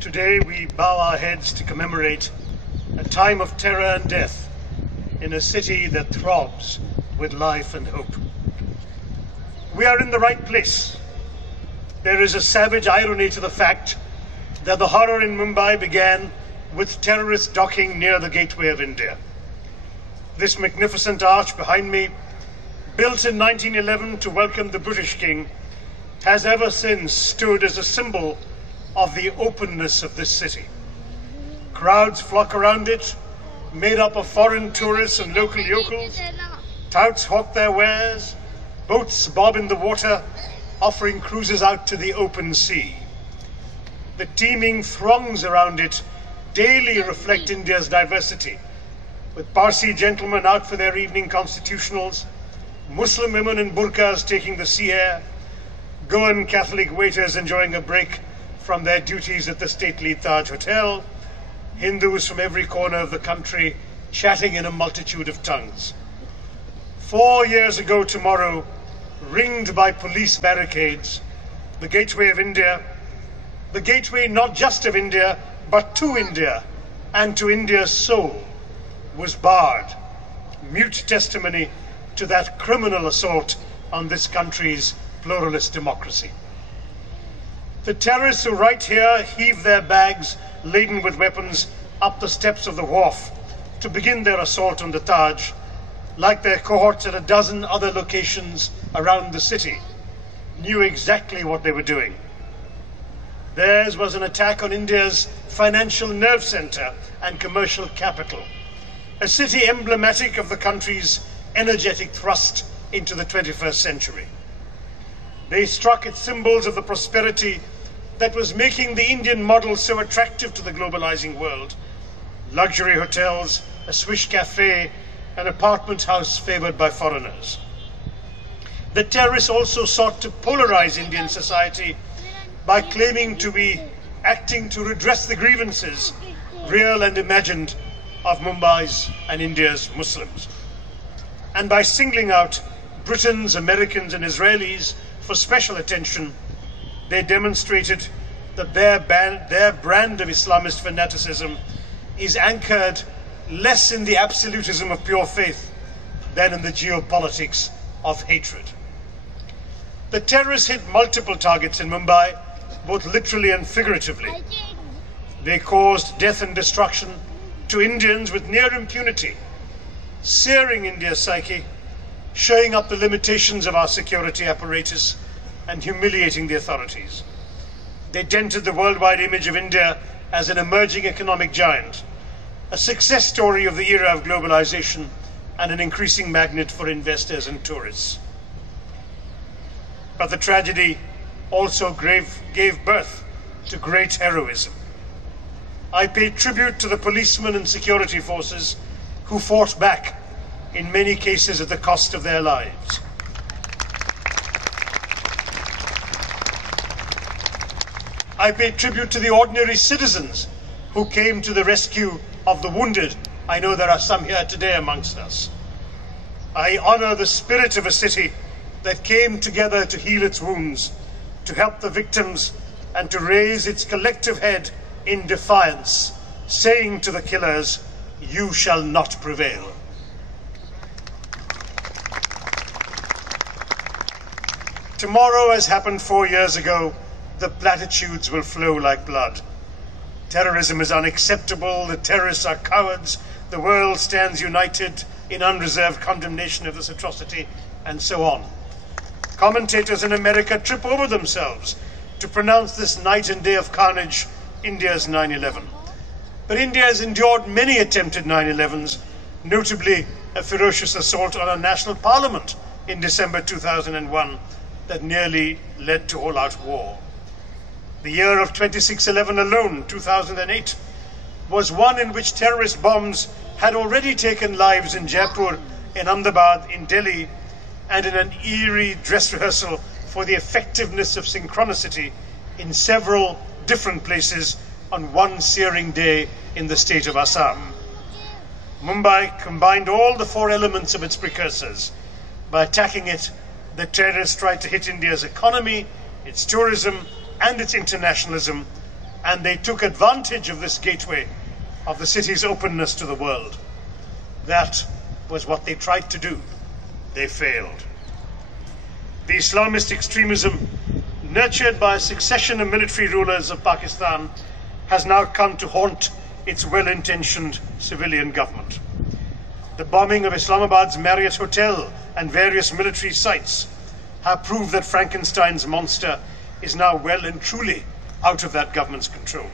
Today we bow our heads to commemorate a time of terror and death in a city that throbs with life and hope. We are in the right place. There is a savage irony to the fact that the horror in Mumbai began with terrorists docking near the gateway of India. This magnificent arch behind me, built in 1911 to welcome the British King, has ever since stood as a symbol of the openness of this city. Crowds flock around it, made up of foreign tourists and local yokels. Touts hawk their wares, boats bob in the water, offering cruises out to the open sea. The teeming throngs around it daily reflect India's diversity, with Parsi gentlemen out for their evening constitutionals, Muslim women in burqas taking the sea air, Goan Catholic waiters enjoying a break from their duties at the stately Taj Hotel, Hindus from every corner of the country chatting in a multitude of tongues. 4 years ago tomorrow, ringed by police barricades, the gateway of India, the gateway not just of India, but to India and to India's soul, was barred, mute testimony to that criminal assault on this country's pluralist democracy. The terrorists who right here heave their bags laden with weapons up the steps of the wharf to begin their assault on the Taj, like their cohorts at a dozen other locations around the city, knew exactly what they were doing. Theirs was an attack on India's financial nerve center and commercial capital, a city emblematic of the country's energetic thrust into the 21st century. They struck at symbols of the prosperity that was making the Indian model so attractive to the globalizing world. Luxury hotels, a Swiss cafe, an apartment house favored by foreigners. The terrorists also sought to polarize Indian society by claiming to be acting to redress the grievances, real and imagined, of Mumbai's and India's Muslims. And by singling out Britons, Americans and Israelis for special attention, they demonstrated that their brand of Islamist fanaticism is anchored less in the absolutism of pure faith than in the geopolitics of hatred. The terrorists hit multiple targets in Mumbai, both literally and figuratively. They caused death and destruction to Indians with near impunity, searing India's psyche, showing up the limitations of our security apparatus, and humiliating the authorities. They dented the worldwide image of India as an emerging economic giant, a success story of the era of globalization, and an increasing magnet for investors and tourists. But the tragedy also gave birth to great heroism. I pay tribute to the policemen and security forces who fought back, in many cases at the cost of their lives. I pay tribute to the ordinary citizens who came to the rescue of the wounded. I know there are some here today amongst us. I honor the spirit of a city that came together to heal its wounds, to help the victims, and to raise its collective head in defiance, saying to the killers, "You shall not prevail." Tomorrow, as happened 4 years ago, the platitudes will flow like blood. Terrorism is unacceptable, the terrorists are cowards, the world stands united in unreserved condemnation of this atrocity, and so on. Commentators in America trip over themselves to pronounce this night and day of carnage India's 9/11. But India has endured many attempted 9/11s, notably a ferocious assault on our national parliament in December 2001 that nearly led to all-out war. The year of 26/11 alone, 2008, was one in which terrorist bombs had already taken lives in Jaipur, in Ahmedabad, in Delhi, and in an eerie dress rehearsal for the effectiveness of synchronicity in several different places on one searing day in the state of Assam. Mumbai combined all the four elements of its precursors. By attacking it, the terrorists tried to hit India's economy, its tourism, and its internationalism, and they took advantage of this gateway of the city's openness to the world. That was what they tried to do. They failed. The Islamist extremism, nurtured by a succession of military rulers of Pakistan, has now come to haunt its well-intentioned civilian government. The bombing of Islamabad's Marriott Hotel and various military sites have proved that Frankenstein's monster is now well and truly out of that government's control.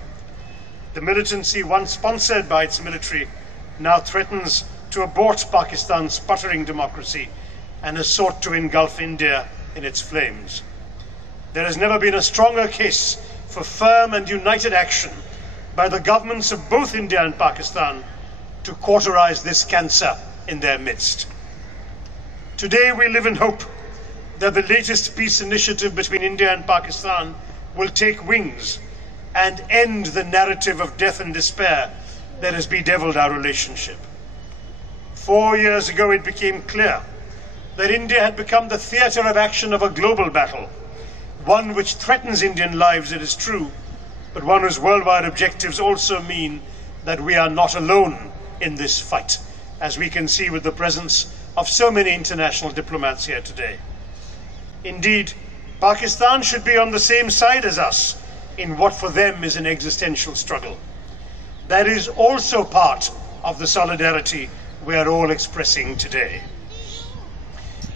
The militancy once sponsored by its military now threatens to abort Pakistan's sputtering democracy and has sought to engulf India in its flames. There has never been a stronger case for firm and united action by the governments of both India and Pakistan to cauterize this cancer in their midst. Today we live in hope that the latest peace initiative between India and Pakistan will take wings and end the narrative of death and despair that has bedeviled our relationship. 4 years ago it became clear that India had become the theatre of action of a global battle, one which threatens Indian lives, it is true, but one whose worldwide objectives also mean that we are not alone in this fight, as we can see with the presence of so many international diplomats here today. Indeed, Pakistan should be on the same side as us in what for them is an existential struggle. That is also part of the solidarity we are all expressing today.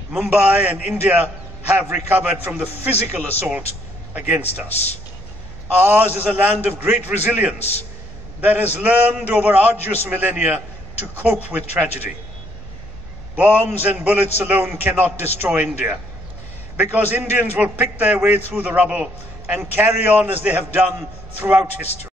Mumbai and India have recovered from the physical assault against us. Ours is a land of great resilience that has learned over arduous millennia to cope with tragedy. Bombs and bullets alone cannot destroy India, because Indians will pick their way through the rubble and carry on as they have done throughout history.